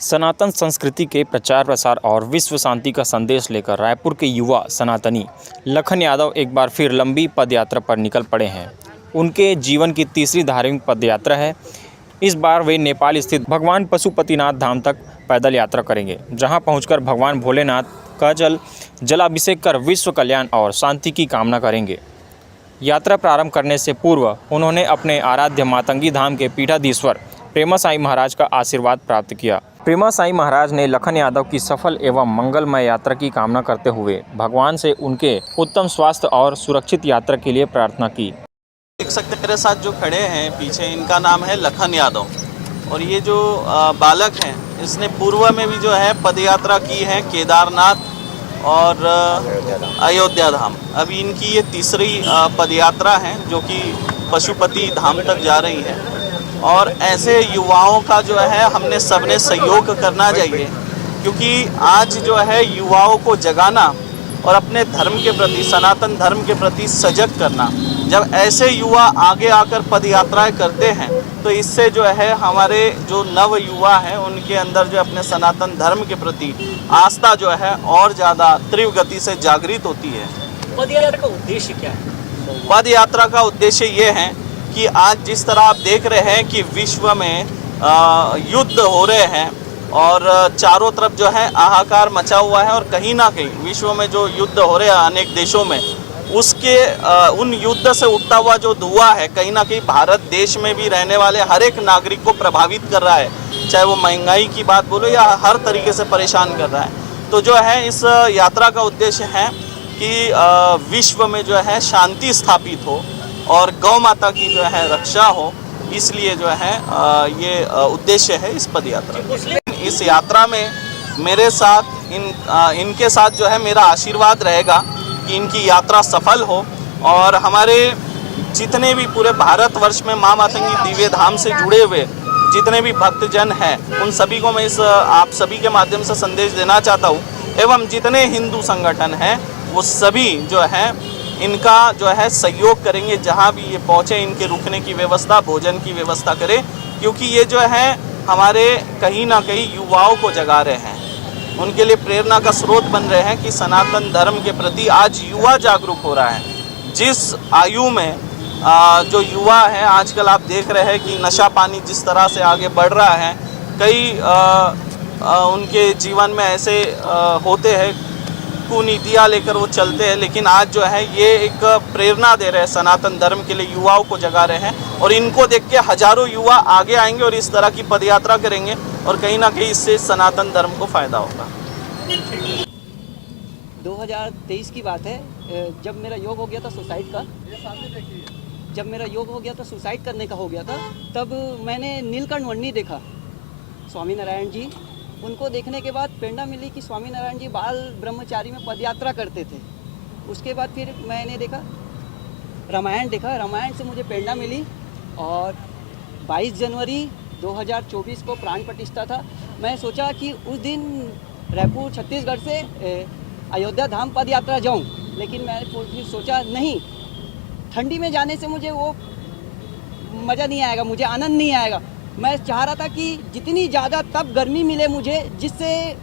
सनातन संस्कृति के प्रचार प्रसार और विश्व शांति का संदेश लेकर रायपुर के युवा सनातनी लखन यादव एक बार फिर लंबी पदयात्रा पर निकल पड़े हैं। उनके जीवन की तीसरी धार्मिक पदयात्रा है। इस बार वे नेपाल स्थित भगवान पशुपतिनाथ धाम तक पैदल यात्रा करेंगे, जहां पहुंचकर भगवान भोलेनाथ का जलाभिषेक कर विश्व कल्याण और शांति की कामना करेंगे। यात्रा प्रारंभ करने से पूर्व उन्होंने अपने आराध्य मातंगी धाम के पीठाधीश्वर प्रेमा साई महाराज का आशीर्वाद प्राप्त किया। प्रेमा साई महाराज ने लखन यादव की सफल एवं मंगलमय यात्रा की कामना करते हुए भगवान से उनके उत्तम स्वास्थ्य और सुरक्षित यात्रा के लिए प्रार्थना की। देख सकते हैं मेरे साथ जो खड़े हैं पीछे, इनका नाम है लखन यादव और ये जो बालक हैं इसने पूर्व में भी जो है पदयात्रा की है केदारनाथ और अयोध्या धाम। अभी इनकी ये तीसरी पदयात्रा है जो कि पशुपति धाम तक जा रही है। और ऐसे युवाओं का जो है हमने सबने सहयोग करना चाहिए, क्योंकि आज जो है युवाओं को जगाना और अपने धर्म के प्रति, सनातन धर्म के प्रति सजग करना। जब ऐसे युवा आगे आकर पदयात्राएं करते हैं तो इससे जो है हमारे जो नव युवा हैं उनके अंदर जो अपने सनातन धर्म के प्रति आस्था जो है और ज़्यादा तीव्र गति से जागृत होती है। पदयात्रा का उद्देश्य क्या है? पदयात्रा का उद्देश्य ये है कि आज जिस तरह आप देख रहे हैं कि विश्व में युद्ध हो रहे हैं और चारों तरफ जो है हाहाकार मचा हुआ है और कहीं ना कहीं विश्व में जो युद्ध हो रहे हैं अनेक देशों में, उसके उन युद्ध से उठता हुआ जो धुआं है कहीं ना कहीं भारत देश में भी रहने वाले हर एक नागरिक को प्रभावित कर रहा है, चाहे वो महंगाई की बात बोलो या हर तरीके से परेशान कर रहा है। तो जो है इस यात्रा का उद्देश्य है कि विश्व में जो है शांति स्थापित हो और गौ माता की जो है रक्षा हो, इसलिए जो है ये उद्देश्य है इस पदयात्रा। इस यात्रा में मेरे साथ इनके साथ जो है मेरा आशीर्वाद रहेगा कि इनकी यात्रा सफल हो और हमारे जितने भी पूरे भारतवर्ष में माँ मातंगी दिव्य धाम से जुड़े हुए जितने भी भक्तजन हैं उन सभी को मैं इस आप सभी के माध्यम से संदेश देना चाहता हूँ। एवं जितने हिंदू संगठन हैं वो सभी जो है इनका जो है सहयोग करेंगे, जहाँ भी ये पहुँचे इनके रुकने की व्यवस्था, भोजन की व्यवस्था करें, क्योंकि ये जो है हमारे कहीं ना कहीं युवाओं को जगा रहे हैं, उनके लिए प्रेरणा का स्रोत बन रहे हैं कि सनातन धर्म के प्रति आज युवा जागरूक हो रहा है। जिस आयु में जो युवा है आजकल आप देख रहे हैं कि नशा पानी जिस तरह से आगे बढ़ रहा है, कई उनके जीवन में ऐसे होते हैं कुनीतियाँ लेकर वो चलते हैं, लेकिन आज जो है ये एक प्रेरणा दे रहे हैं, सनातन धर्म के लिए युवाओं को जगा रहे हैं और इनको देख के हजारों युवा आगे आएंगे और इस तरह की पदयात्रा करेंगे और कहीं ना कहीं इससे सनातन धर्म को फायदा होगा। 2023 की बात है, जब मेरा योग हो गया था सुसाइड का, जब मेरा योग हो गया था सुसाइड करने का हो गया था, तब मैंने नीलकंठ वर्णी देखा, स्वामी नारायण जी। उनको देखने के बाद प्रेरणा मिली कि स्वामी नारायण जी बाल ब्रह्मचारी में पदयात्रा करते थे। उसके बाद फिर मैंने देखा रामायण देखा, रामायण से मुझे प्रेरणा मिली और 22 जनवरी 2024 को प्राण प्रतिष्ठा था। मैं सोचा कि उस दिन रायपुर छत्तीसगढ़ से अयोध्या धाम पदयात्रा जाऊं, लेकिन मैंने फिर सोचा नहीं, ठंडी में जाने से मुझे वो मज़ा नहीं आएगा, मुझे आनंद नहीं आएगा। मैं चाह रहा था कि जितनी ज़्यादा तब गर्मी मिले मुझे, जिससे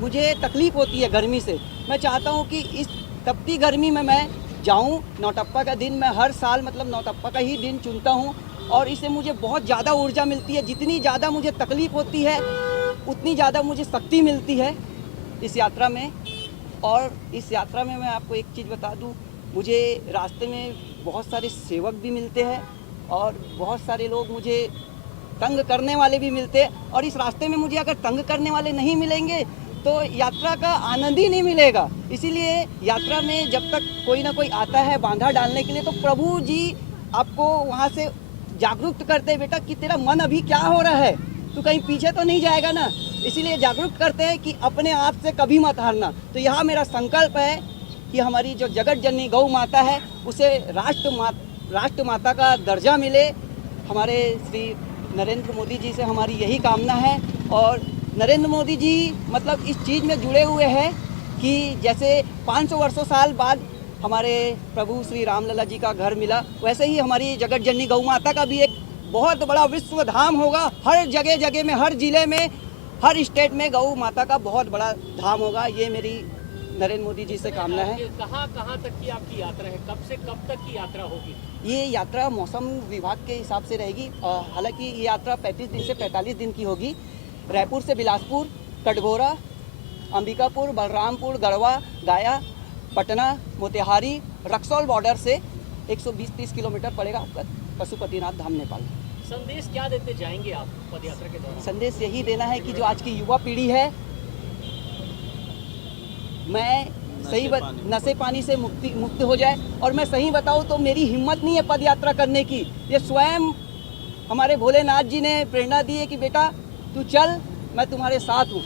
मुझे तकलीफ़ होती है गर्मी से, मैं चाहता हूँ कि इस तपती गर्मी में मैं जाऊँ। नौटप्पा का दिन मैं हर साल मतलब नौटप्पा का ही दिन चुनता हूँ और इससे मुझे बहुत ज़्यादा ऊर्जा मिलती है। जितनी ज़्यादा मुझे तकलीफ़ होती है उतनी ज़्यादा मुझे शक्ति मिलती है इस यात्रा में। और इस यात्रा में मैं आपको एक चीज़ बता दूँ, मुझे रास्ते में बहुत सारे सेवक भी मिलते हैं और बहुत सारे लोग मुझे तंग करने वाले भी मिलते हैं। और इस रास्ते में मुझे अगर तंग करने वाले नहीं मिलेंगे तो यात्रा का आनंद ही नहीं मिलेगा। इसीलिए यात्रा में जब तक कोई ना कोई आता है बांधा डालने के लिए, तो प्रभु जी आपको वहाँ से जागरूक करते हैं, बेटा कि तेरा मन अभी क्या हो रहा है, तू कहीं पीछे तो नहीं जाएगा ना। इसीलिए जागरूक करते हैं कि अपने आप से कभी मत हारना। तो यहाँ मेरा संकल्प है कि हमारी जो जगत जननी गौ माता है उसे राष्ट्र माता का दर्जा मिले। हमारे श्री नरेंद्र मोदी जी से हमारी यही कामना है। और नरेंद्र मोदी जी मतलब इस चीज़ में जुड़े हुए हैं कि जैसे 500 वर्षों साल बाद हमारे प्रभु श्री रामलला जी का घर मिला, वैसे ही हमारी जगत जननी गौ माता का भी एक बहुत बड़ा विश्व धाम होगा। हर जगह जगह में, हर ज़िले में हर स्टेट में गौ माता का बहुत बड़ा धाम होगा, ये मेरी नरेंद्र मोदी जी से कामना है। कहाँ कहाँ तक की आपकी यात्रा है, कब से कब तक की यात्रा होगी? ये यात्रा मौसम विभाग के हिसाब से रहेगी। हालांकि ये यात्रा 35 दिन से 45 दिन की होगी। रायपुर से बिलासपुर, कटघोरा, अंबिकापुर, बलरामपुर, गढ़वा, गया, पटना, मोतिहारी, रक्सौल बॉर्डर से 120-30 किलोमीटर पड़ेगा आपका पशुपतिनाथ धाम नेपाल। संदेश क्या देते जाएंगे आप पदयात्रा के दौरान? संदेश यही देना है कि जो आज की युवा पीढ़ी है, मैं सही नशे पानी से मुक्त हो जाए। और मैं सही बताऊं तो मेरी हिम्मत नहीं है पद यात्रा करने की। ये स्वयं हमारे भोलेनाथ जी ने प्रेरणा दी है कि बेटा तू चल, मैं तुम्हारे साथ हूँ।